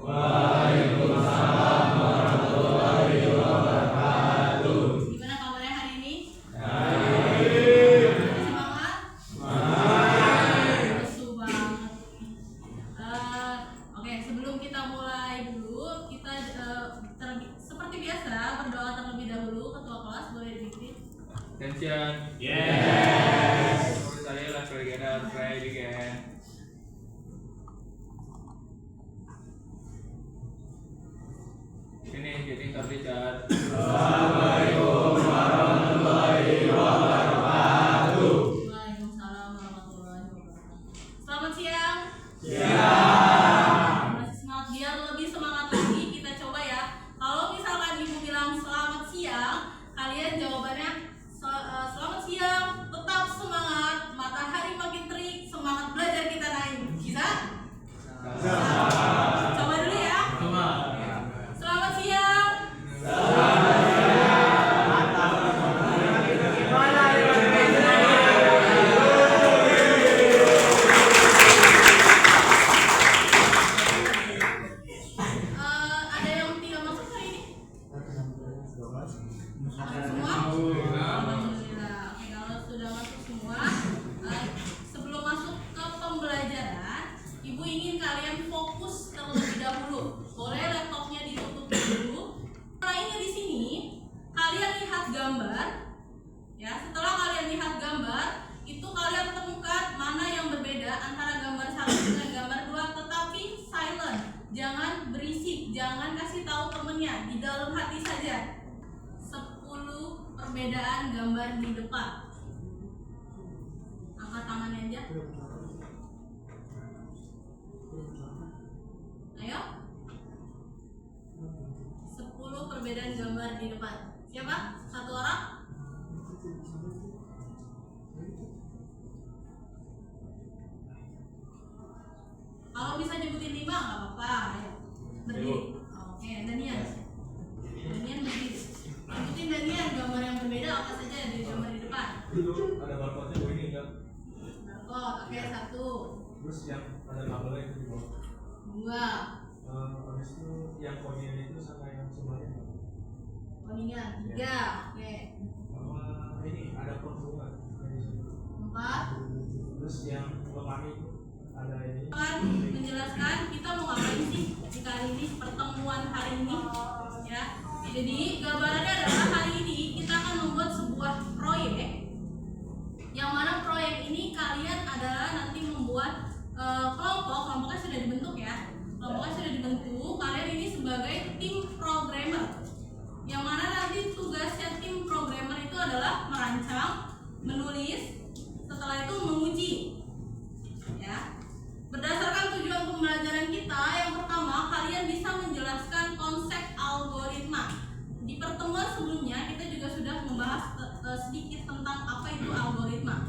Waalaikumsalam warahmatullahi wabarakatuh. Gimana kabarnya hari ini? Baik. Semangat? Semangat. Lesu banget. Oke, sebelum kita mulai dulu, kita seperti biasa berdoa terlebih dahulu. Ketua kelas boleh dipimpin. Attention. Yes. Sorry, let's try again. Ini jadi terlihat. Assalamualaikum warahmatullahi wabarakatuh. Waalaikumsalam warahmatullahi wabarakatuh. Selamat siang. Siang. Masih semangat, biar lebih semangat lagi kita coba ya. Kalau misalkan ibu bilang selamat siang, kalian jawabannya selamat siang, tetap semangat, matahari makin terik, semangat belajar kita naik. Bisa? Coba dulu ya. Selamat siang. Ada yang tidak masuk hari ini? Semua? Alhamdulillah. Oke, kalau sudah masuk semua, sebelum masuk ke pembelajaran, ibu ingin kalian fokus terlebih dahulu. Boleh laptopnya ditutup dulu. Lainnya di sini, kalian lihat gambar. Ya, setelah kalian lihat gambar, itu kalian temukan mana yang berbeda antara gambar 1 dengan gambar 2, tetapi silent. Jangan berisik, jangan kasih tahu temennya, di dalam hati saja. 10 perbedaan gambar di depan. Angkat tangannya aja. Ayo. 10 perbedaan gambar di depan. Siapa? Satu orang? Kalau bisa nyebutin 5 nggak apa-apa. Ayo. Berdiri. Oke, Danian. Danian berdiri. Sebutin Danian gambar yang berbeda apa saja dari gambar di depan. Itu ada barcode-nya begini enggak? Barcode. Oke, 1. Terus yang ada labelnya itu di bawah. 2. Habis itu yang konia itu sama yang sebelahnya enggak? Kuningan. 3. Oke. Sama ini ada bunga dari situ. 4. Terus yang lemari itu ada ini. Akan menjelaskan kita mau ngapain sih di kali ini, pertemuan hari ini ya. Jadi gambarannya adalah hari ini kita akan membuat sebuah proyek, yang mana proyek ini kalian adalah nanti membuat kelompoknya sudah dibentuk ya. Kelompoknya sudah dibentuk, kalian ini sebagai tim programmer, yang mana nanti tugasnya tim programmer itu adalah merancang, menulis, setelah itu menguji ya. Berdasarkan tujuan pembelajaran kita, yang pertama kalian bisa menjelaskan konsep algoritma. Di pertemuan sebelumnya kita juga sudah membahas sedikit tentang apa itu algoritma.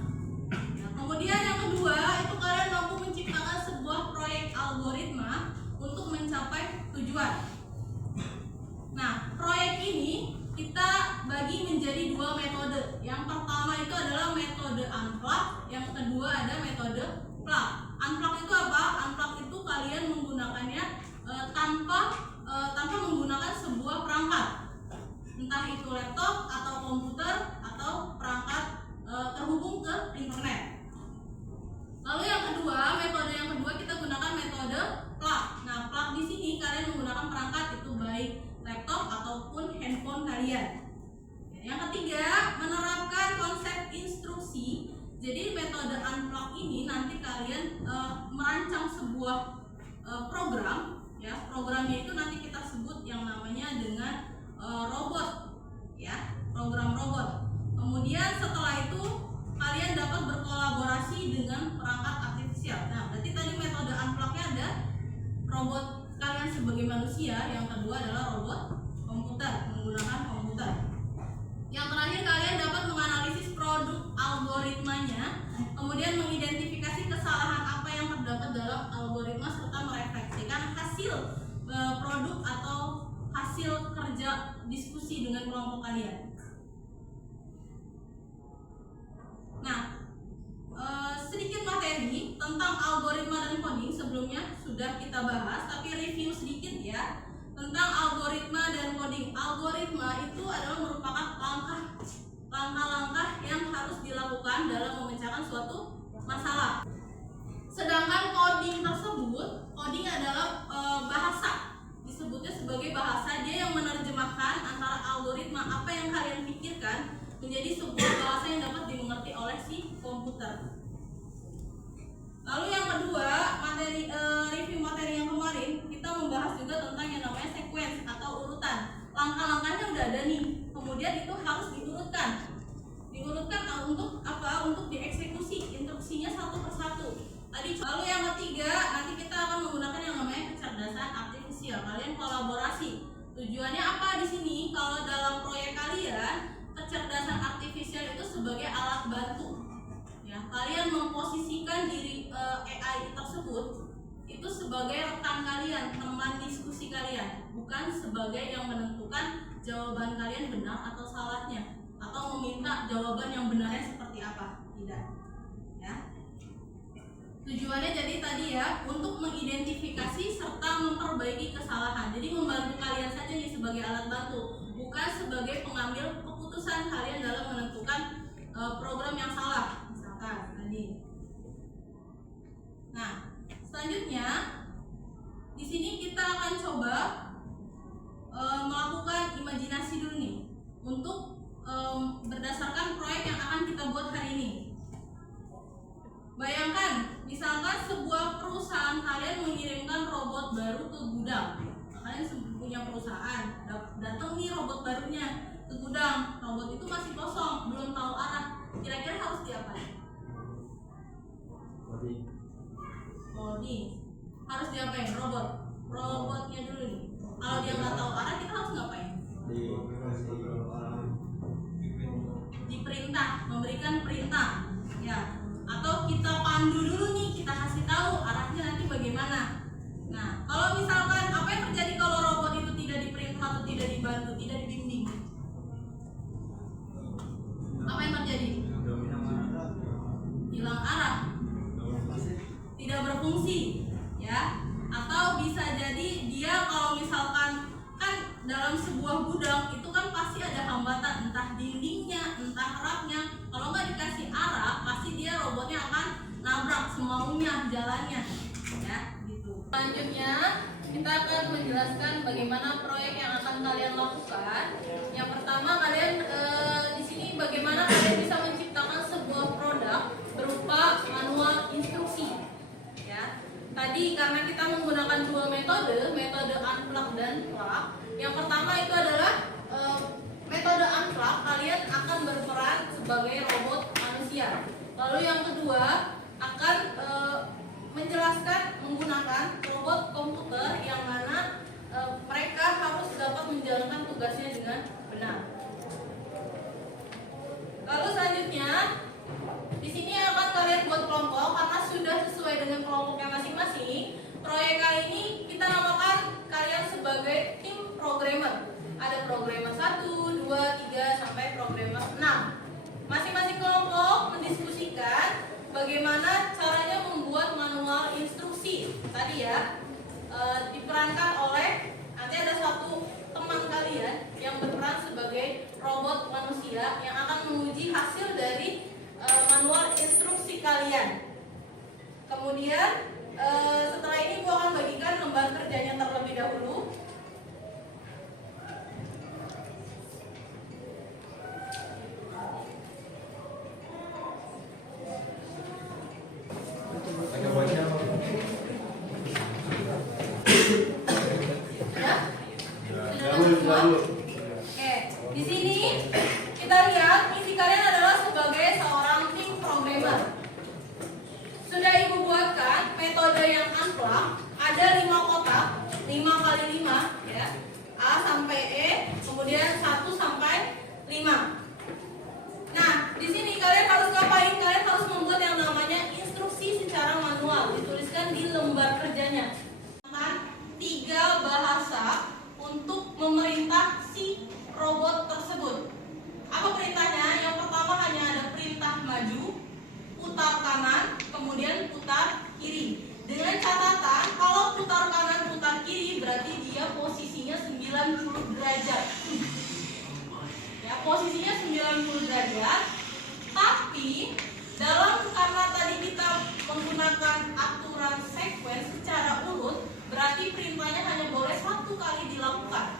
Nah, kemudian yang kedua itu kalian mampu menciptakan sebuah proyek algoritma untuk mencapai tujuan. Nah, proyek ini kita bagi menjadi 2 metode. Yang pertama itu adalah metode unplug, yang kedua ada metode plug. Unplug itu apa? Unplug itu kalian menggunakannya tanpa menggunakan sebuah perangkat, entah itu laptop atau komputer atau perangkat terhubung ke internet. Lalu yang kedua, metode yang kedua kita gunakan metode plug. Nah, plug di sini kalian menggunakan perangkat itu baik laptop ataupun handphone kalian. Yang ketiga, menerapkan konsep instruksi. Jadi metode unplug ini nanti kalian merancang sebuah program ya. Programnya itu nanti kita sebut yang namanya dengan robot ya, program robot. Kemudian setelah itu kalian dapat berkolaborasi dengan perangkat artifisial. Nah, berarti tadi metode unplug-nya ada robot kalian sebagai manusia, yang kedua adalah robot komputer, menggunakan komputer. Yang terakhir kalian dapat menganalisis produk algoritmanya, kemudian mengidentifikasi kesalahan apa yang terdapat dalam algoritma serta merefleksikan hasil produk atau hasil kerja diskusi dengan kelompok kalian. Nah, sedikit materi tentang algoritma dan coding sebelumnya sudah sudah kita bahas, tapi review sedikit ya tentang algoritma dan coding. Algoritma itu adalah merupakan langkah-langkah yang harus dilakukan dalam memecahkan suatu masalah. Sedangkan coding adalah bahasa, disebutnya sebagai bahasa. Dia yang menerjemahkan antara algoritma apa yang kalian pikirkan menjadi sebuah bahasa yang dapat dimengerti oleh si komputer. Lalu yang kedua, review materi yang kemarin kita membahas juga tentang yang namanya sequence atau urutan. Langkah-langkahnya udah ada nih, kemudian itu harus diurutkan untuk apa? Untuk dieksekusi instruksinya satu persatu. Lalu yang ketiga, nanti kita akan menggunakan yang namanya kecerdasan artifisial. Kalian kolaborasi. Tujuannya apa di sini? Kalau dalam proyek kalian, kecerdasan artifisial itu sebagai alat bantu. Ya, kalian memposisikan diri AI tersebut itu sebagai rekan kalian, teman diskusi kalian, bukan sebagai yang menentukan jawaban kalian benar atau salahnya, atau meminta jawaban yang benarnya seperti apa. Tidak. Ya. Tujuannya jadi tadi ya, untuk mengidentifikasi serta memperbaiki kesalahan. Jadi membantu kalian saja nih sebagai alat bantu, bukan sebagai pengambil keputusan kalian dalam menentukan program yang salah, misalkan tadi. Nah, selanjutnya di sini kita akan coba melakukan imajinasi dulu nih untuk berdasarkan proyek yang akan kita buat hari ini. Bayangkan, misalkan sebuah perusahaan kalian mengirimkan robot baru ke gudang. Kalian punya perusahaan, datang nih robot barunya ke gudang. Robot itu masih kosong, belum tahu arah. Kira-kira harus diapain? Coding. Harus diapain? Robotnya dulu nih. Kalau dia nggak tahu arah, kita harus ngapain? Diperintah, memberikan perintah. Ya. Atau kita pandu dulu nih, kita kasih tahu arahnya nanti bagaimana. Nah, kalau misalkan apa yang terjadi kalau robot itu tidak diperintah atau tidak dibantu, tidak dibimbing? Apa yang terjadi? Hilang arah, tidak berfungsi, ya. Atau bisa jadi dia kalau misalkan kan dalam sebuah gudang itu kan pasti ada hambatan, entah dindingnya, entah raknya. Kalau nggak dikasih arah, pasti dia robotnya akan nabrak semaunya jalannya, ya gitu. Selanjutnya kita akan menjelaskan bagaimana proyek yang akan kalian lakukan. Yang pertama kalian di sini bagaimana kalian bisa menciptakan sebuah produk berupa manual instruksi. Ya, tadi karena kita menggunakan dua metode unplug dan plug. Yang pertama itu adalah metode unplug, kalian akan berperan sebagai robot manusia. Lalu yang kedua akan menjelaskan menggunakan robot komputer yang mana mereka harus dapat menjalankan tugasnya dengan benar. Lalu selanjutnya di sini akan kalian buat kelompok karena sudah sesuai dengan kelompoknya masing-masing. Proyek kali ini kita namakan kalian sebagai tim programmer. Ada programmer 1, 2, 3 sampai programmer 6. Masing-masing kelompok mendiskusikan bagaimana caranya membuat manual instruksi. Tadi ya diperankan oleh nanti ada satu teman kalian yang berperan sebagai robot manusia yang akan menguji hasil dari manual instruksi kalian. Kemudian setelah ini gua akan bagikan lembar kerjanya terlebih dahulu. Oke, di sini kita lihat misi kalian adalah sebagai seorang tim programmer. Sudah ibu buatkan metode yang unplug, ada 5 kotak, 5 kali 5 ya, A sampai E, kemudian 1 sampai 5. Nah, di sini kalian harus ngapain? Kalian harus membuat yang namanya instruksi secara manual, dituliskan di lembar kerjanya. 3 bahasa untuk memerintah si robot tersebut. Apa perintahnya? Yang pertama hanya ada perintah maju, putar kanan, kemudian putar kiri. Dengan catatan kalau 90 derajat, tapi karena tadi kita menggunakan aturan sequence secara urut, berarti perintahnya hanya boleh satu kali dilakukan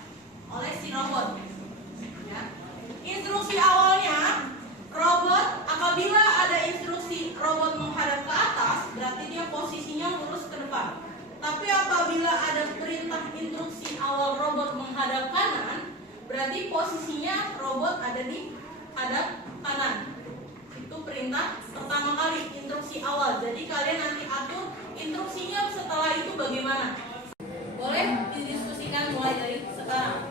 oleh si robot. Ya. Instruksi awalnya, robot apabila ada instruksi robot menghadap ke atas, berarti dia posisinya lurus ke depan. Tapi apabila ada perintah instruksi awal robot menghadap kanan, berarti posisinya robot ada di hadap kanan. Itu perintah pertama kali, instruksi awal. Jadi kalian nanti atur instruksinya setelah itu bagaimana. Boleh didiskusikan mulai dari sekarang.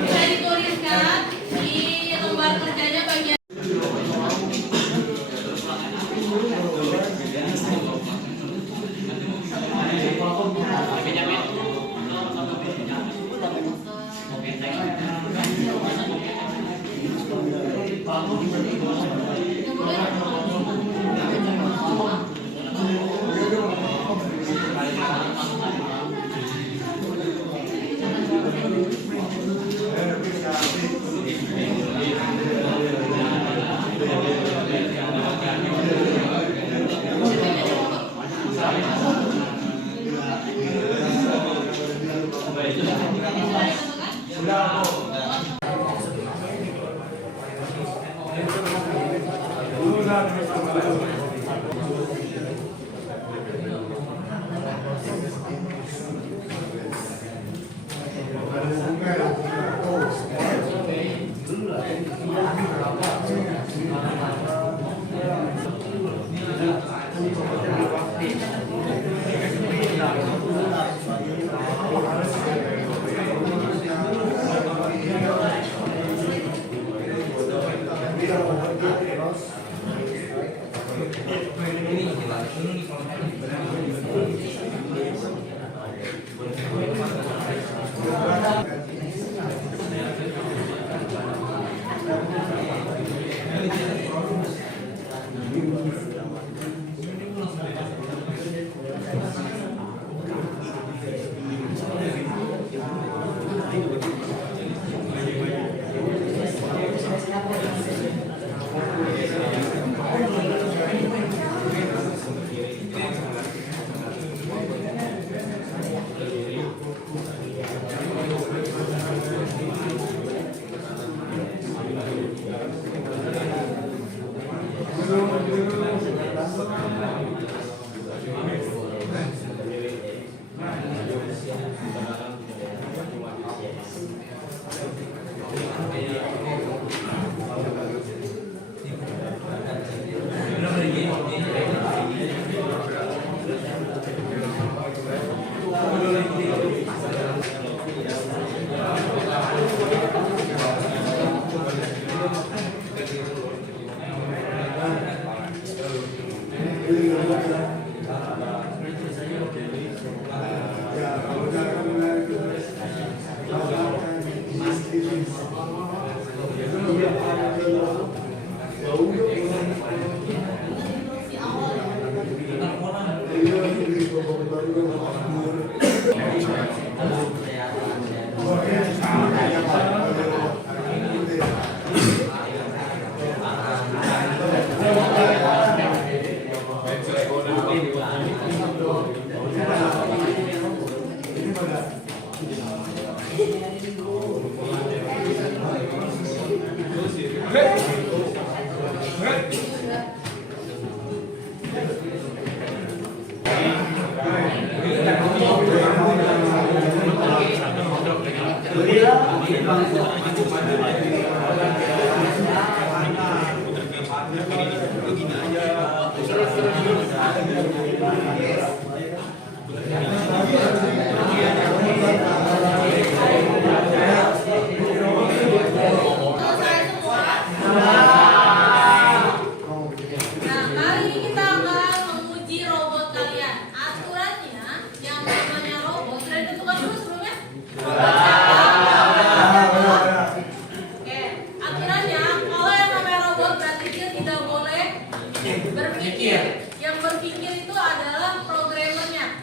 Bisa dituliskan di lembar kerjanya bagian. Terus Berpikir. Yang berpikir itu adalah programmernya.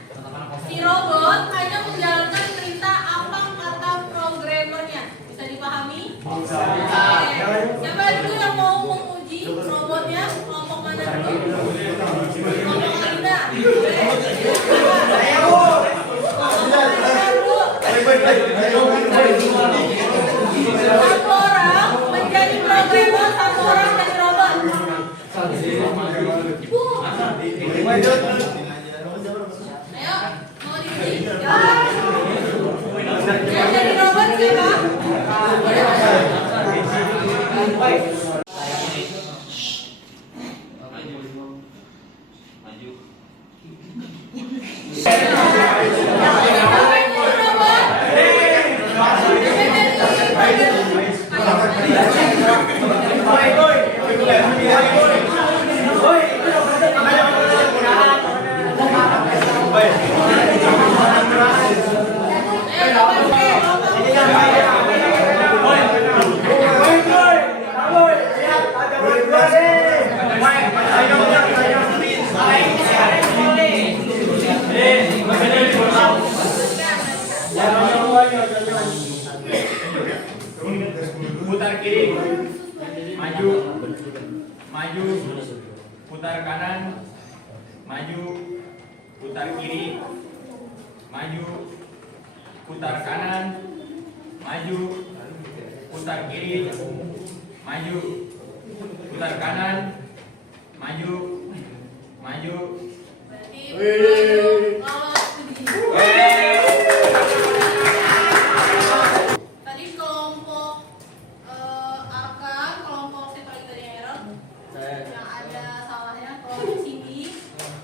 Si robot hanya menjalankan perintah apa kata programmernya. Bisa dipahami? Bisa. Siapa dulu yang mau menguji robotnya? Kelompok mana dulu? Kelompok Alina. Satu orang menjadi programmer, satu orang jadi robot. Ayo, mau diuji? Yang jadi robot siapa? Putar kiri, maju, maju, putar kanan, maju, putar kiri, maju, putar kanan, maju, putar kiri, maju, putar kanan, maju, maju. Berarti maju, lolos uji. Tadi kelompok akan kelompok siapa lagi tadi yang error? Yang ada salahnya kelompok sini,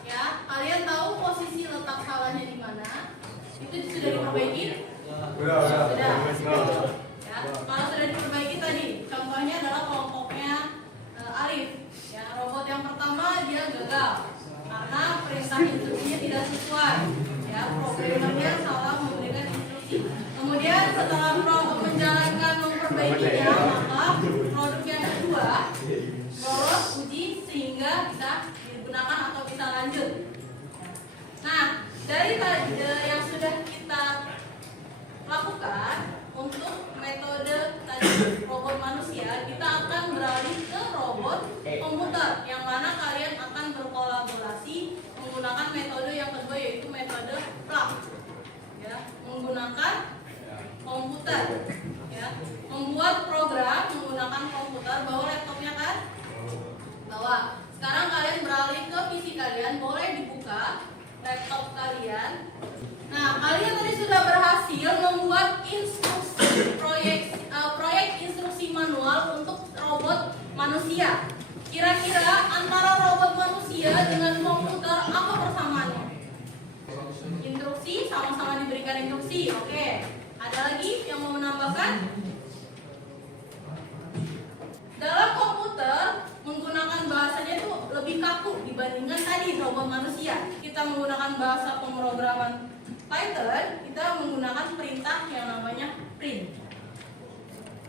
ya. Kalian tahu posisi letak salahnya di mana? Itu sudah diperbaiki? Sudah. Ya. Kalau sudah diperbaiki tadi, contohnya adalah kelompoknya Arif. Ya, robot yang pertama dia gagal karena perintah instruksinya tidak sesuai. Ya, programmernya salah memberikan instruksi. Kemudian setelah menjalankan memperbaikinya, maka produk yang kedua lolos uji sehingga bisa digunakan atau bisa lanjut. Nah, dari yang sudah kita lakukan untuk metode tadi robot manusia, kita akan beralih ke robot komputer yang mana kalian akan berkolaborasi menggunakan metode yang kedua yaitu metode plug. Ya, menggunakan komputer. Ya, membuat program menggunakan komputer. Bawa laptopnya kan? Bawa. Sekarang kalian beralih ke PC kalian, boleh dibuka laptop kalian. Nah, kalian tadi sudah berhasil membuat instruksi proyek instruksi manual untuk robot manusia. Kira-kira antara robot manusia dengan komputer apa persamaannya? Instruksi, sama-sama diberikan instruksi. Oke. Ada lagi yang mau menambahkan? Dalam komputer menggunakan bahasanya itu lebih kaku dibandingkan tadi robot manusia. Kita menggunakan bahasa pemrograman Python, kita menggunakan perintah yang namanya print.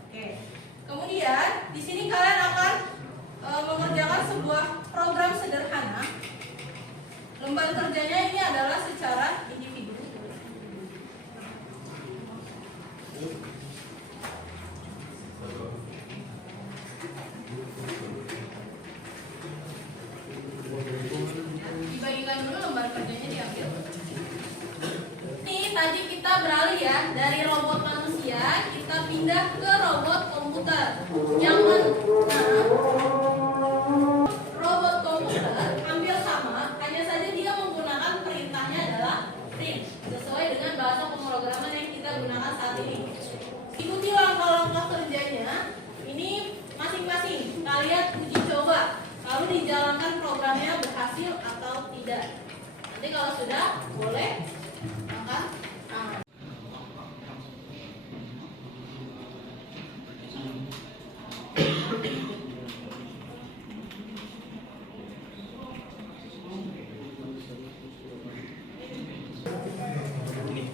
Oke. Kemudian di sini kalian akan mengerjakan sebuah program sederhana. Lembar kerjanya ini adalah secara individu. Dibagikan dulu lembar kerjanya diambil. Nih tadi kita beralih ya dari robot manusia kita pindah ke robot komputer. Yang mana robot komputer hampir sama, hanya saja dia menggunakan perintahnya adalah print sesuai dengan bahasa pemrograman yang kita gunakan saat ini. Ikuti langkah-langkah kerjanya. Ini masing-masing kalian uji coba, lalu dijalankan programnya berhasil atau tidak. Nanti kalau sudah boleh angkat tangan.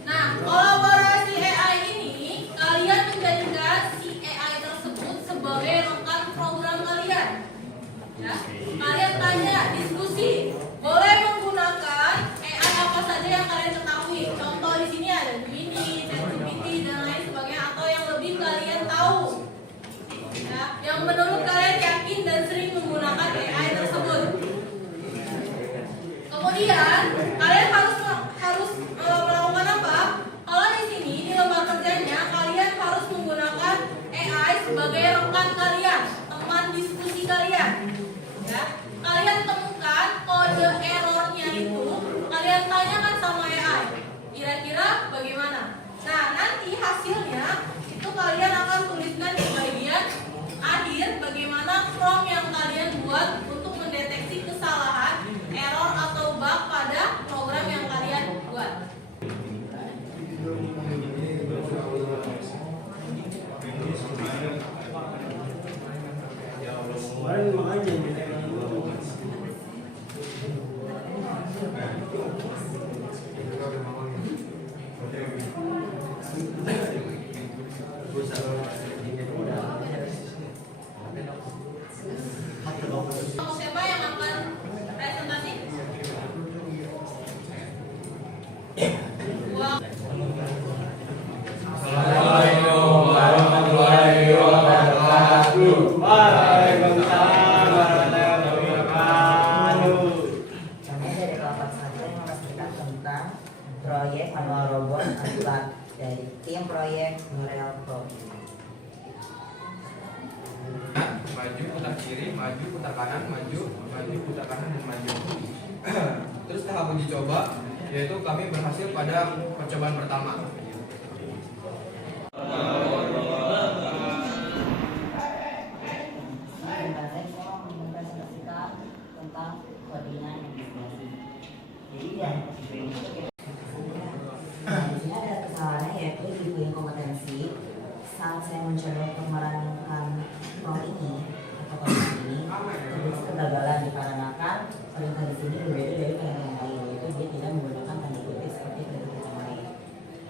Nah, kolaborasi AI ini kalian menjadikan si AI tersebut sebagai rekan program kalian. Ya, kalian tanya Kemudian kalian harus melakukan apa? Kalau di sini di lembar kerjanya kalian harus menggunakan AI sebagai rekan kalian, teman diskusi kalian. Ya, kalian temukan kode errornya itu, kalian tanyakan sama AI. Kira-kira bagaimana? Nah, nanti hasilnya itu kalian akan tuliskan di bagian akhir bagaimana prompt yang kalian buat untuk mendeteksi kesalahan, error atau bug pada program yang kalian buat. Siapa yang akan presentasi? Assalamualaikum warahmatullahi wabarakatuh. Waalaikumsalam warahmatullahi wabarakatuh. Kami dari kelompok 1 yang memastikan tentang proyek manual robot akibat dari tim proyek Nurel Pro. Maju, putar kiri, maju, putar kanan, maju, putar kanan, dan maju. Terus tahap uji coba, yaitu kami berhasil pada percobaan pertama. Sebenarnya saya mau mempresentasikan tentang koordinat integrasi. Jadi dari posisi ini di sini ada kesalahannya yaitu di punya kompetensi saat saya mencoba untuk merancang prompt ini atau koordinat ini terjadi kegagalan dikarenakan perintah di sini berbeda dari perintah yang lain, yaitu dia tidak menggunakan tanda kutip seperti perintah yang lain.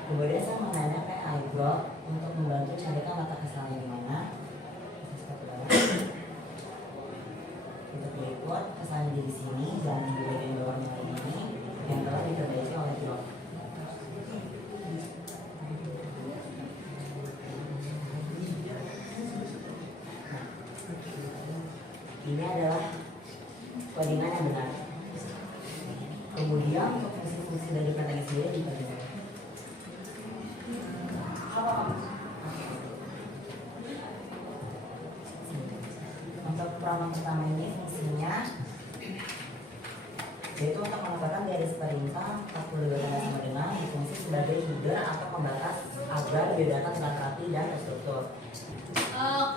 Kemudian saya menanyakan iBlock untuk membantu carikan letak kesalahan di mana. Untuk berikut kesalahan di sini dan di bagian bawahnya lagi ini yang telah diperbaiki oleh blog. Ini adalah koordinat yang benar. Kemudian untuk fungsi-fungsi dari pertanyaan sendiri dibagi. Untuk prompt pertama ini fungsinya yaitu untuk menambahkan garis perintah 42 tanda sama dengan berfungsi sebagai header atau pembatas agar dibedakan dengan rapi dan terstruktur.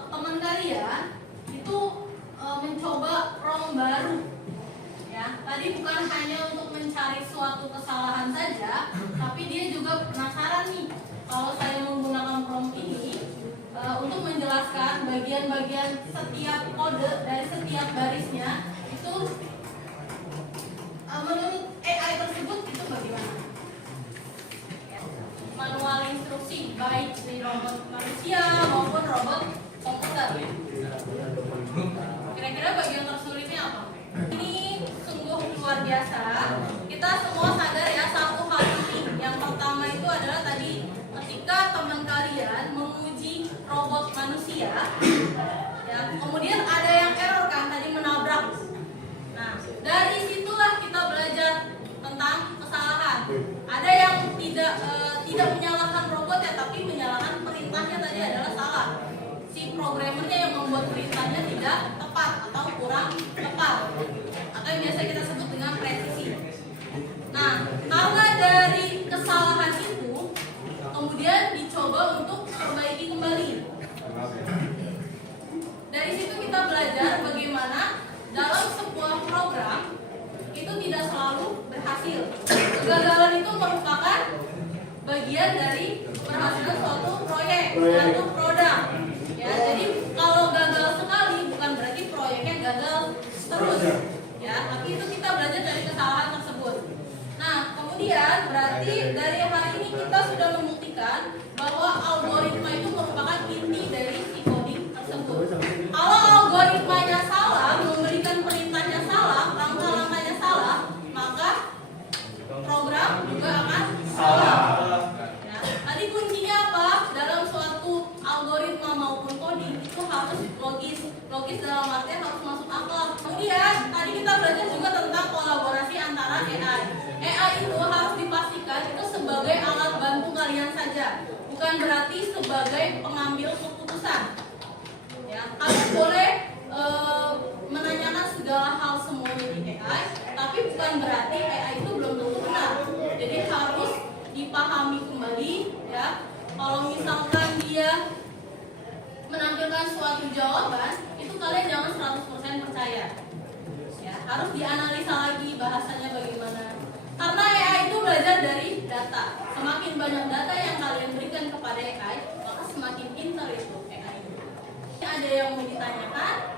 Teman kalian itu mencoba prompt baru, ya. Tadi bukan hanya untuk mencari suatu kesalahan saja, tapi dia juga penasaran nih. Kalau saya menggunakan prompt ini untuk menjelaskan bagian-bagian setiap kode dari setiap garisnya itu menurut AI tersebut itu bagaimana? Manual instruksi baik di robot manusia maupun robot komputer. Kira-kira bagian tersulitnya apa? Ini sungguh luar biasa. Kita semua sadar ya satu hal ini. Yang pertama itu adalah tadi ketika teman kalian menguji robot manusia, ya, kemudian ada yang error kan tadi menabrak. Nah, dari situlah kita belajar tentang kesalahan. Ada yang tidak menyalahkan robot ya, tapi menyalahkan perintahnya tadi adalah salah. Si programmernya yang membuat perintahnya tidak tepat atau kurang tepat, atau yang biasa kita sebut dengan presisi. Nah, karena dari kesalahan itu kemudian dicoba untuk perbaiki kembali. Dari situ kita belajar bagaimana dalam sebuah program itu tidak selalu berhasil. Kegagalan itu merupakan bagian dari keberhasilan suatu proyek atau produk. Ya, jadi kalau gagal sekali bukan berarti proyeknya gagal terus. Ya, tapi itu kita belajar dari kesalahan tersebut. Nah, kemudian berarti dari hari ini kita sudah membuktikan bahwa algoritma itu merupakan inti dari si coding tersebut. Kalau algoritmanya salah, memberikan perintahnya salah, langkah-langkahnya salah, maka program juga akan salah. Ya, tadi kuncinya apa? Dalam suatu algoritma maupun coding itu harus logis. Logis dalam artian harus masuk akal. Kemudian tadi kita belajar juga tentang kolaborasi antara AI bukan berarti sebagai pengambil keputusan. Ya, kalian boleh menanyakan segala hal semua di AI, tapi bukan berarti AI itu belum tentu benar. Jadi harus dipahami kembali, ya. Kalau misalkan dia menampilkan suatu jawaban, itu kalian jangan 100% percaya. Ya, harus dianalisa lagi bahasanya bagaimana. Karena AI itu belajar dari data. Semakin banyak data yang kalian berikan kepada AI, maka semakin pintar itu AI. Ada yang mau ditanyakan?